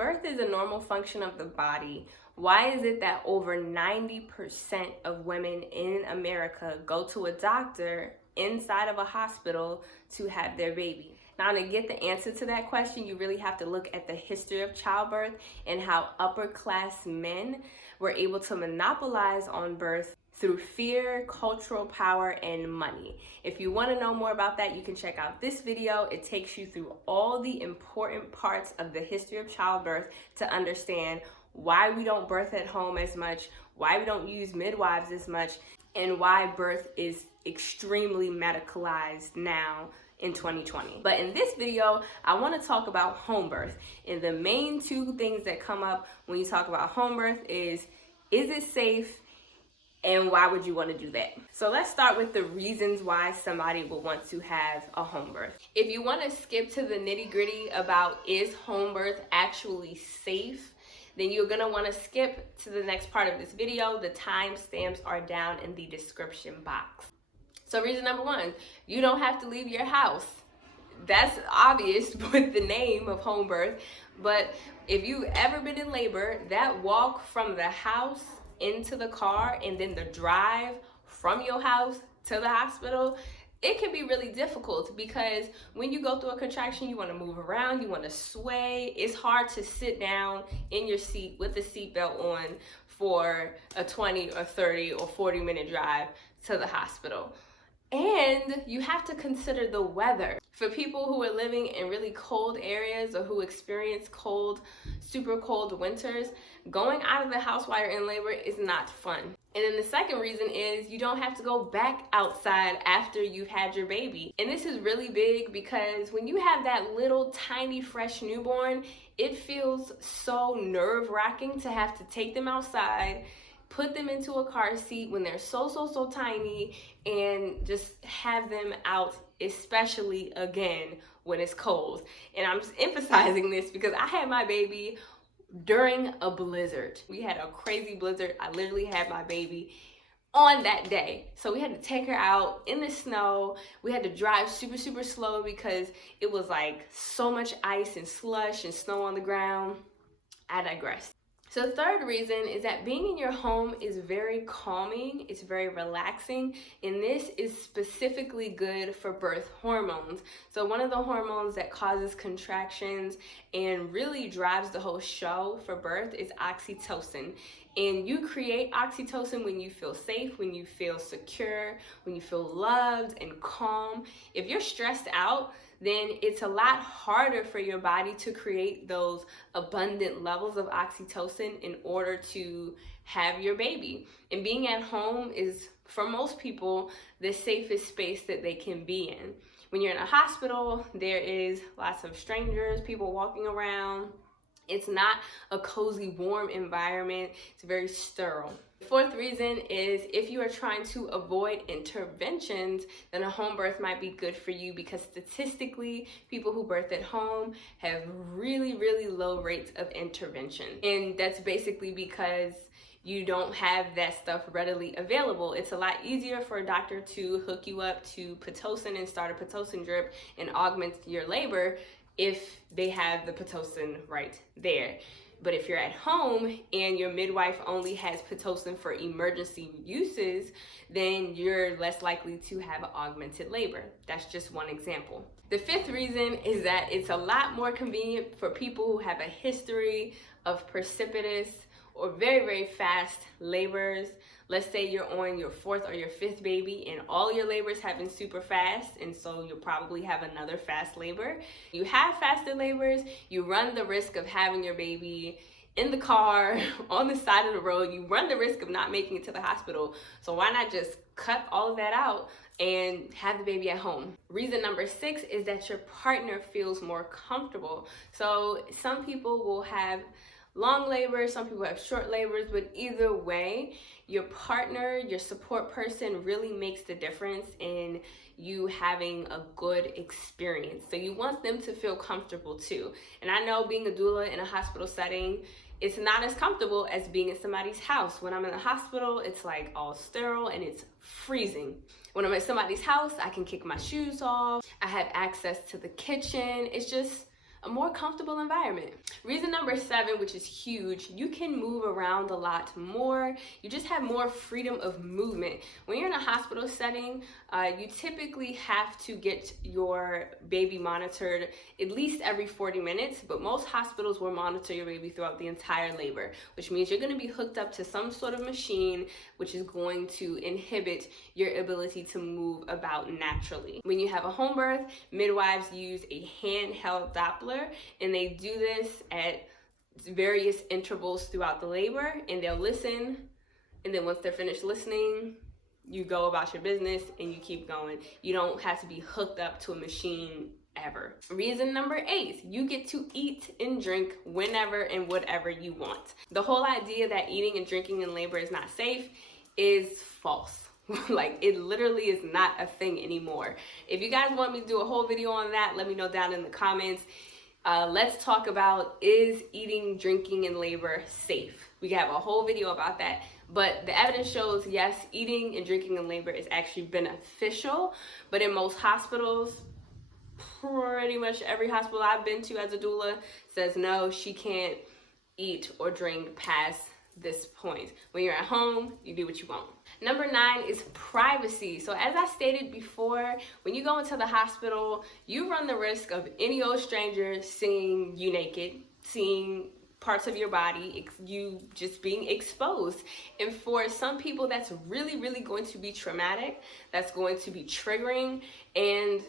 birth is a normal function of the body, why is it that over 90% of women in America go to a doctor inside of a hospital to have their baby? Now, to get the answer to that question, you really have to look at the history of childbirth and how upper class men were able to monopolize on birth through fear, cultural power, and money. If you want to know more about that, you can check out this video. It takes you through all the important parts of the history of childbirth to understand why we don't birth at home as much, why we don't use midwives as much, and why birth is extremely medicalized now in 2020. But in this video, I want to talk about home birth. And the main two things that come up when you talk about home birth is it safe, and why would you want to do that? So let's start with the reasons why somebody would want to have a home birth. If you want to skip to the nitty-gritty about is home birth actually safe, then you're going to want to skip to the next part of this video. The timestamps are down in the description box. So reason number one, you don't have to leave your house. That's obvious with the name of home birth, but if you've ever been in labor, that walk from the house into the car and then the drive from your house to the hospital, it can be really difficult because when you go through a contraction, you want to move around, you want to sway. It's hard to sit down in your seat with the seatbelt on for a 20 or 30 or 40-minute drive to the hospital. And you have to consider the weather. For people who are living in really cold areas or who experience cold, super cold winters, going out of the house while you're in labor is not fun. And then the second reason is you don't have to go back outside after you've had your baby. And this is really big because when you have that little tiny fresh newborn, it feels so nerve-wracking to have to take them outside, put them into a car seat when they're so tiny, and just have them out, especially again when it's cold. And I'm just emphasizing this because I had my baby during a blizzard. We had a crazy blizzard. I literally had my baby on that day. So we had to take her out in the snow. We had to drive super slow because it was like so much ice and slush and snow on the ground. I digress. So the third reason is that being in your home is very calming, it's very relaxing, and this is specifically good for birth hormones. So one of the hormones that causes contractions and really drives the whole show for birth is oxytocin. And you create oxytocin when you feel safe, when you feel secure, when you feel loved and calm. If you're stressed out, then it's a lot harder for your body to create those abundant levels of oxytocin in order to have your baby. And being at home is, for most people, the safest space that they can be in. When you're in a hospital, there is lots of strangers, people walking around. It's not a cozy, warm environment. It's very sterile. The fourth reason is if you are trying to avoid interventions, then a home birth might be good for you because statistically, people who birth at home have really low rates of intervention. And that's basically because you don't have that stuff readily available. It's a lot easier for a doctor to hook you up to Pitocin and start a Pitocin drip and augment your labor if they have the Pitocin right there. But if you're at home and your midwife only has Pitocin for emergency uses, then you're less likely to have an augmented labor. That's just one example. The fifth reason is that it's a lot more convenient for people who have a history of precipitous or very fast labors. Let's say you're on your fourth or your fifth baby and all your labors have been super fast, and so you'll probably have another fast labor. You have faster labors, you run the risk of having your baby in the car, on the side of the road. You run the risk of not making it to the hospital. So why not just cut all of that out and have the baby at home? Reason number 6 is that your partner feels more comfortable. So some people will have long labors, some people have short labors, but either way, your partner, your support person really makes the difference in you having a good experience. So you want them to feel comfortable too. And I know being a doula in a hospital setting, it's not as comfortable as being in somebody's house. When I'm in the hospital, it's like all sterile and it's freezing. When I'm at somebody's house, I can kick my shoes off. I have access to the kitchen. It's just a more comfortable environment. Reason number 7, which is huge, you can move around a lot more. You just have more freedom of movement. When you're in a hospital setting, you typically have to get your baby monitored at least every 40 minutes, but most hospitals will monitor your baby throughout the entire labor, which means you're going to be hooked up to some sort of machine, which is going to inhibit your ability to move about naturally. When you have a home birth, midwives use a handheld Doppler, and they do this at various intervals throughout the labor, and they'll listen, and then once they're finished listening, you go about your business and you keep going. You don't have to be hooked up to a machine ever. Reason number 8, you get to eat and drink whenever and whatever you want. The whole idea that eating and drinking in labor is not safe is false. Like, it literally is not a thing anymore. If you guys want me to do a whole video on that, let me know down in the comments. Let's talk about, is eating, drinking in labor safe? We can have a whole video about that. But the evidence shows, yes, eating and drinking in labor is actually beneficial. But in most hospitals, pretty much every hospital I've been to as a doula says no, she can't eat or drink past this point. When you're at home, you do what you want. Number 9 is privacy. So as I stated before, when you go into the hospital, you run the risk of any old stranger seeing you naked, seeing parts of your body, you just being exposed. And for some people, that's really, really going to be traumatic. That's going to be triggering. And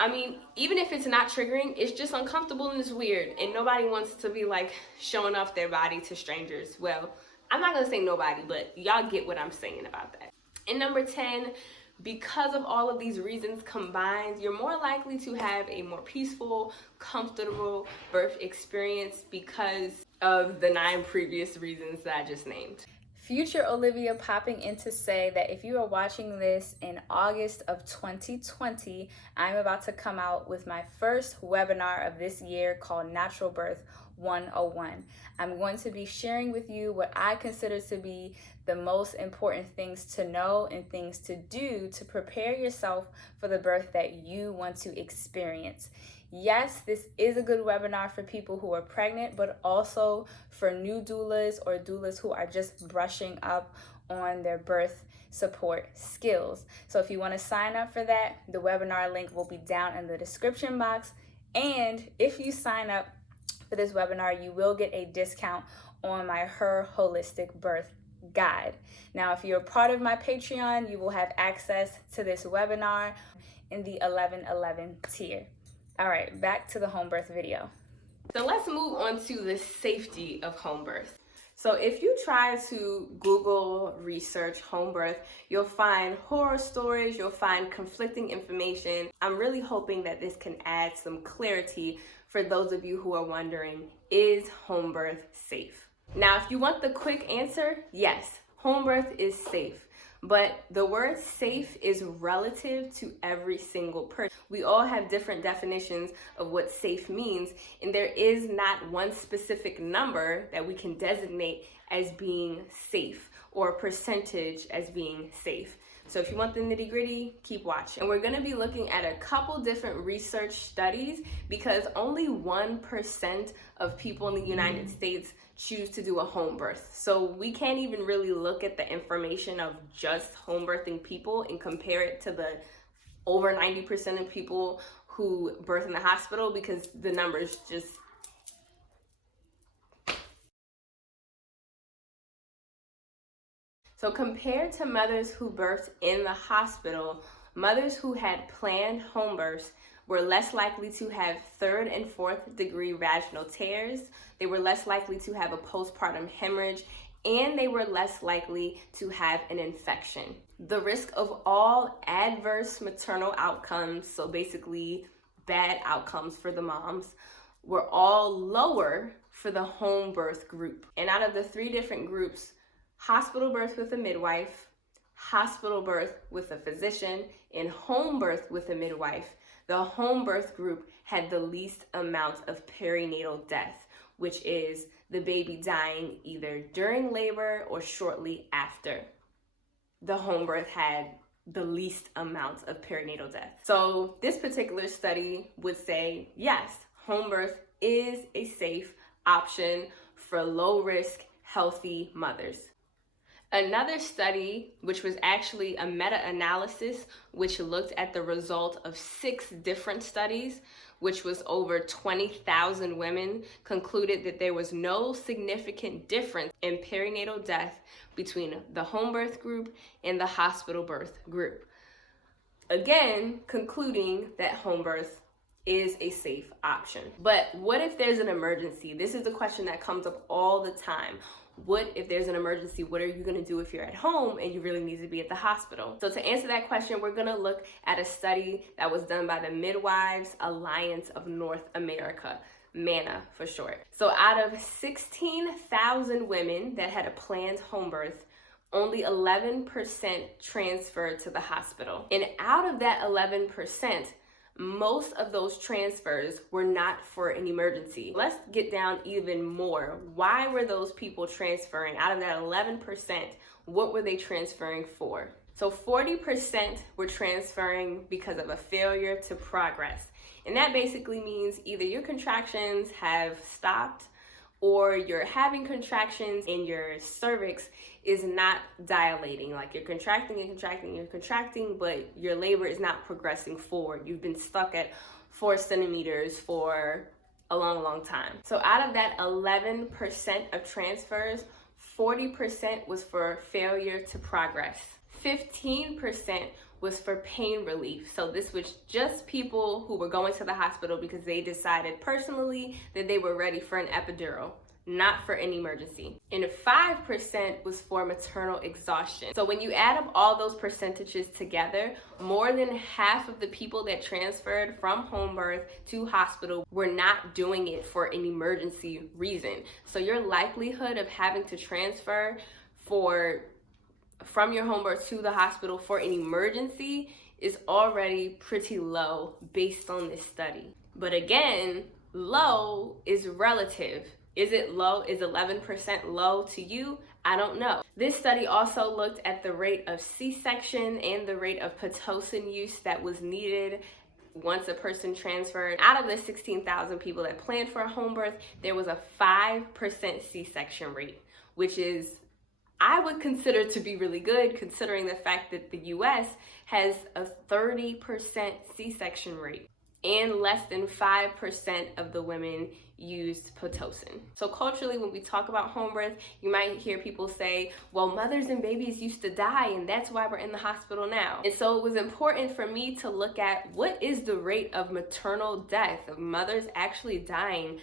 I mean, even if it's not triggering, it's just uncomfortable and it's weird. And nobody wants to be like showing off their body to strangers. Well, I'm not gonna say nobody, but y'all get what I'm saying about that. And number 10, because of all of these reasons combined, you're more likely to have a more peaceful, comfortable birth experience because of the 9 previous reasons that I just named. Future Olivia popping in to say that if you are watching this in August of 2020, I'm about to come out with my first webinar of this year called Natural Birth 101. I'm going to be sharing with you what I consider to be the most important things to know and things to do to prepare yourself for the birth that you want to experience. Yes, this is a good webinar for people who are pregnant, but also for new doulas or doulas who are just brushing up on their birth support skills. So if you want to sign up for that, the webinar link will be down in the description box. And if you sign up for this webinar, you will get a discount on my Her Holistic Birth Guide. Now, if you're a part of my Patreon, you will have access to this webinar in the 1111 tier. All right, back to the home birth video. So let's move on to the safety of home birth. So if you try to Google research home birth, you'll find horror stories, you'll find conflicting information. I'm really hoping that this can add some clarity for those of you who are wondering, is home birth safe? Now, if you want the quick answer, yes, home birth is safe. But the word safe is relative to every single person. We all have different definitions of what safe means, and there is not one specific number that we can designate as being safe or a percentage as being safe. So if you want the nitty gritty, keep watching. And we're gonna be looking at a couple different research studies because only 1% of people in the United States choose to do a home birth. So we can't even really look at the information of just home birthing people and compare it to the over 90% of people who birth in the hospital because the numbers just... So compared to mothers who birthed in the hospital, mothers who had planned home births were less likely to have 3rd and 4th degree vaginal tears, they were less likely to have a postpartum hemorrhage, and they were less likely to have an infection. The risk of all adverse maternal outcomes, so basically bad outcomes for the moms, were all lower for the home birth group. And out of the 3 different groups, hospital birth with a midwife, hospital birth with a physician, and home birth with a midwife, the home birth group had the least amount of perinatal death, which is the baby dying either during labor or shortly after. The home birth had the least amount of perinatal death. So this particular study would say, yes, home birth is a safe option for low-risk, healthy mothers. Another study, which was actually a meta-analysis, which looked at the result of 6 different studies, which was over 20,000 women, concluded that there was no significant difference in perinatal death between the home birth group and the hospital birth group. Again, concluding that home birth is a safe option. But what if there's an emergency? This is a question that comes up all the time. What if there's an emergency? What are you going to do if you're at home and you really need to be at the hospital? So to answer that question, we're going to look at a study that was done by the Midwives Alliance of North America, MANA for short. So out of 16,000 women that had a planned home birth, only 11% transferred to the hospital. And out of that 11%, most of those transfers were not for an emergency. Let's get down even more. Why were those people transferring? Out of that 11%, what were they transferring for? So 40% were transferring because of a failure to progress. And that basically means either your contractions have stopped or you're having contractions and your cervix is not dilating. Like you're contracting and contracting and contracting, but your labor is not progressing forward. You've been stuck at 4 centimeters for a long, long time. So out of that 11% of transfers, 40% was for failure to progress. 15% was for pain relief. So this was just people who were going to the hospital because they decided personally that they were ready for an epidural, not for an emergency. And 5% was for maternal exhaustion. So when you add up all those percentages together, more than half of the people that transferred from home birth to hospital were not doing it for an emergency reason. So your likelihood of having to transfer from your home birth to the hospital for an emergency is already pretty low based on this study. But again, low is relative. Is it low? Is 11% low to you? I don't know. This study also looked at the rate of C-section and the rate of Pitocin use that was needed once a person transferred. Out of the 16,000 people that planned for a home birth, there was a 5% C-section rate, which is, I would consider to be really good considering the fact that the US has a 30% C-section rate and less than 5% of the women used Pitocin. So culturally, when we talk about home birth, you might hear people say, well, mothers and babies used to die and that's why we're in the hospital now. And so it was important for me to look at what is the rate of maternal death, of mothers actually dying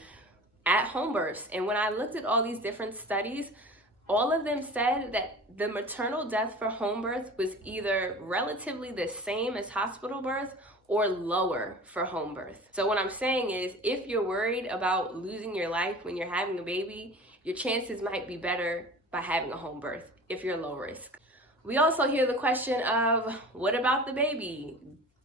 at home births. And when I looked at all these different studies, all of them said that the maternal death for home birth was either relatively the same as hospital birth or lower for home birth. So what I'm saying is, if you're worried about losing your life when you're having a baby, your chances might be better by having a home birth if you're low risk. We also hear the question of, what about the baby?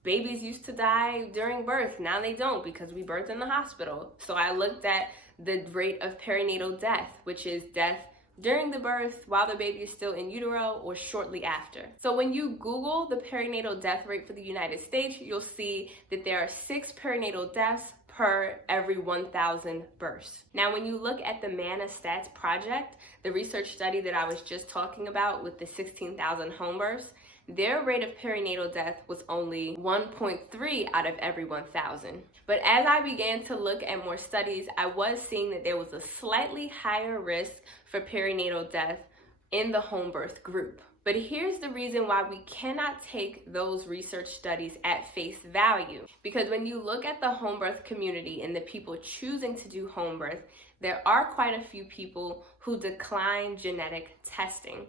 Babies used to die during birth, now they don't because we birthed in the hospital. So I looked at the rate of perinatal death, which is death during the birth, while the baby is still in utero, or shortly after. So when you Google the perinatal death rate for the United States, you'll see that there are 6 perinatal deaths per every 1,000 births. Now, when you look at the MANA Stats Project, the research study that I was just talking about with the 16,000 home births, their rate of perinatal death was only 1.3 out of every 1,000. But as I began to look at more studies, I was seeing that there was a slightly higher risk for perinatal death in the home birth group. But here's the reason why we cannot take those research studies at face value. Because when you look at the home birth community and the people choosing to do home birth, there are quite a few people who decline genetic testing.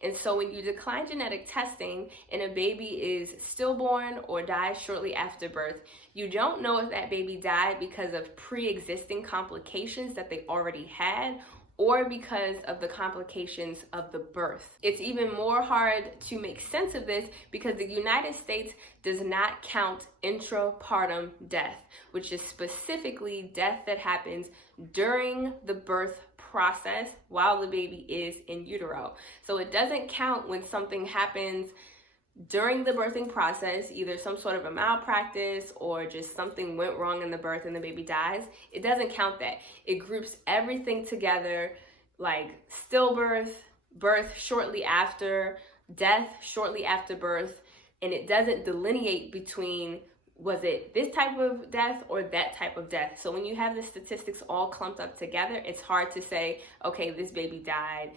And so when you decline genetic testing and a baby is stillborn or dies shortly after birth, you don't know if that baby died because of pre-existing complications that they already had or because of the complications of the birth. It's even more hard to make sense of this because the United States does not count intrapartum death, which is specifically death that happens during the birth process while the baby is in utero. So it doesn't count when something happens during the birthing process, either some sort of a malpractice or just something went wrong in the birth and the baby dies, it doesn't count that. It groups everything together, like stillbirth, birth shortly after, death shortly after birth, and it doesn't delineate between was it this type of death or that type of death. So when you have the statistics all clumped up together, it's hard to say, okay, this baby died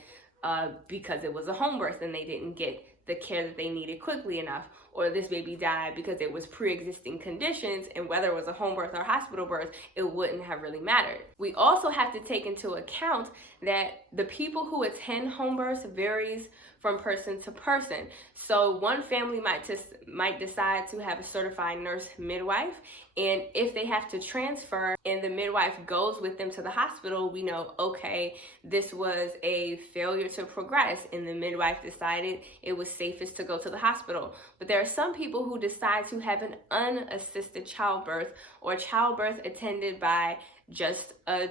because it was a home birth and they didn't get the care that they needed quickly enough, or this baby died because it was pre-existing conditions, and whether it was a home birth or hospital birth, it wouldn't have really mattered. We also have to take into account that the people who attend home births varies from person to person. So one family might decide to have a certified nurse midwife, and if they have to transfer and the midwife goes with them to the hospital, we know, okay, this was a failure to progress and the midwife decided it was safest to go to the hospital. But there are some people who decide to have an unassisted childbirth, or childbirth attended by just a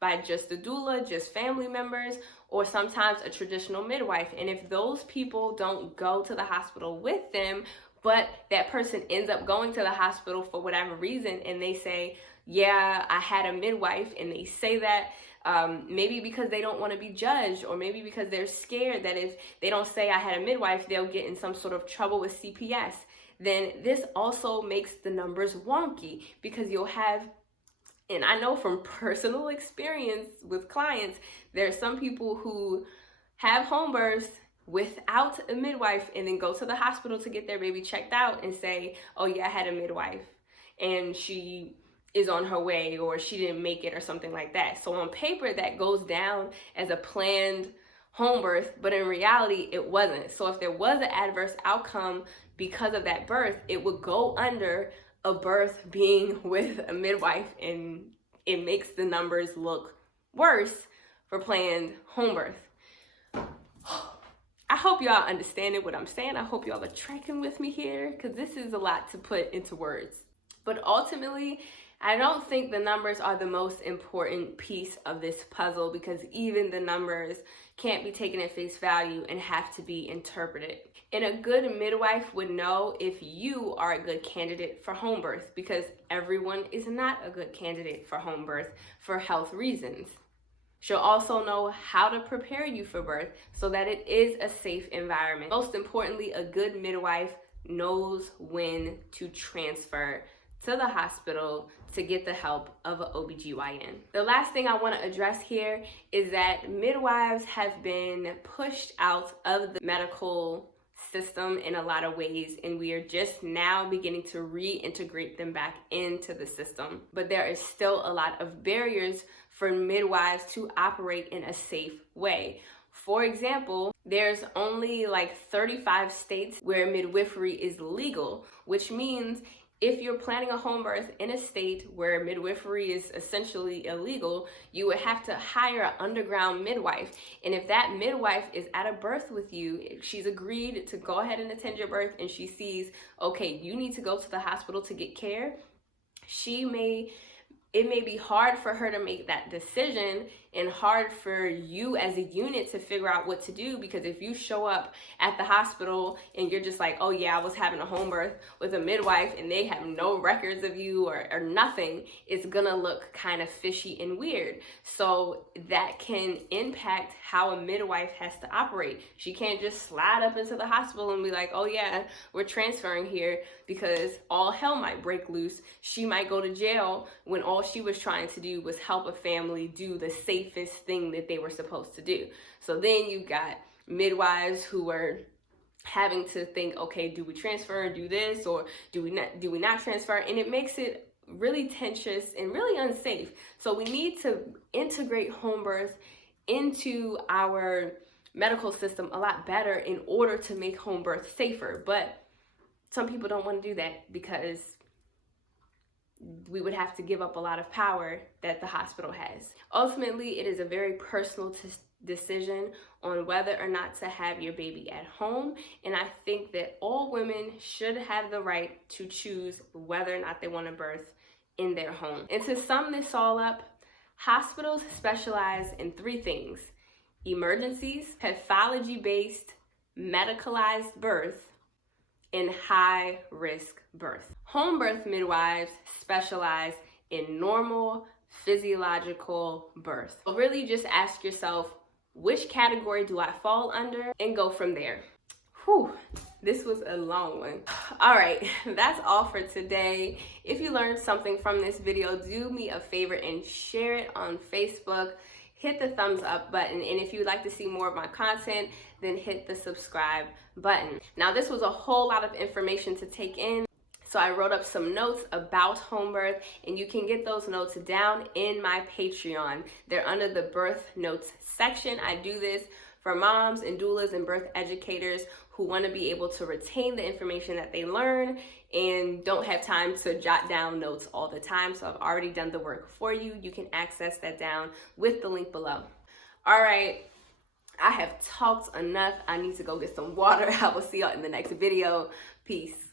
doula, just family members, or sometimes a traditional midwife. And if those people don't go to the hospital with them, but that person ends up going to the hospital for whatever reason, and they say, yeah, I had a midwife, and they say that maybe because they don't want to be judged, or maybe because they're scared that if they don't say I had a midwife, they'll get in some sort of trouble with CPS, then this also makes the numbers wonky, because you'll have, and I know from personal experience with clients, there are some people who have home births without a midwife and then go to the hospital to get their baby checked out and say, oh yeah, I had a midwife and she is on her way, or she didn't make it, or something like that. So on paper, that goes down as a planned home birth, but in reality, it wasn't. So if there was an adverse outcome because of that birth, it would go under a birth being with a midwife, and it makes the numbers look worse for planned home birth. I hope y'all understanding what I'm saying. I hope y'all are tracking with me here, because this is a lot to put into words. But ultimately, I don't think the numbers are the most important piece of this puzzle, because even the numbers can't be taken at face value and have to be interpreted. And a good midwife would know if you are a good candidate for home birth, because everyone is not a good candidate for home birth for health reasons. She'll also know how to prepare you for birth so that it is a safe environment. Most importantly, a good midwife knows when to transfer to the hospital to get the help of an OBGYN. The last thing I want to address here is that midwives have been pushed out of the medical system in a lot of ways, and we are just now beginning to reintegrate them back into the system. But there is still a lot of barriers for midwives to operate in a safe way. For example, there's only like 35 states where midwifery is legal, which means if you're planning a home birth in a state where midwifery is essentially illegal, you would have to hire an underground midwife. And if that midwife is at a birth with you, she's agreed to go ahead and attend your birth, and she sees, okay, you need to go to the hospital to get care, it may be hard for her to make that decision, and hard for you as a unit to figure out what to do, because if you show up at the hospital and you're just like, oh yeah, I was having a home birth with a midwife, and they have no records of you or nothing, it's gonna look kind of fishy and weird. So that can impact how a midwife has to operate. She can't just slide up into the hospital and be like, oh yeah, we're transferring here, because all hell might break loose. She might go to jail when all she was trying to do was help a family do the safest thing that they were supposed to do. So then you've got midwives who are having to think, okay, do we transfer and do this, or do we not transfer? And it makes it really tense and really unsafe. So we need to integrate home birth into our medical system a lot better in order to make home birth safer. But some people don't want to do that, because we would have to give up a lot of power that the hospital has. Ultimately, it is a very personal decision on whether or not to have your baby at home. And I think that all women should have the right to choose whether or not they want to birth in their home. And to sum this all up, hospitals specialize in 3 things: emergencies, pathology-based, medicalized birth, in high-risk birth. Home birth midwives specialize in normal physiological birth. So really just ask yourself, which category do I fall under, and go from there. Whew, this was a long one. All right, that's all for today. If you learned something from this video, do me a favor and share it on Facebook. Hit the thumbs up button, and if you'd like to see more of my content, then hit the subscribe button. Now, this was a whole lot of information to take in, so I wrote up some notes about home birth, and you can get those notes down in my Patreon. They're under the birth notes section. I do this for moms and doulas and birth educators who want to be able to retain the information that they learn and don't have time to jot down notes all the time. So I've already done the work for you. You can access that down with the link below. All right, I have talked enough. I need to go get some water. I will see y'all in the next video. Peace.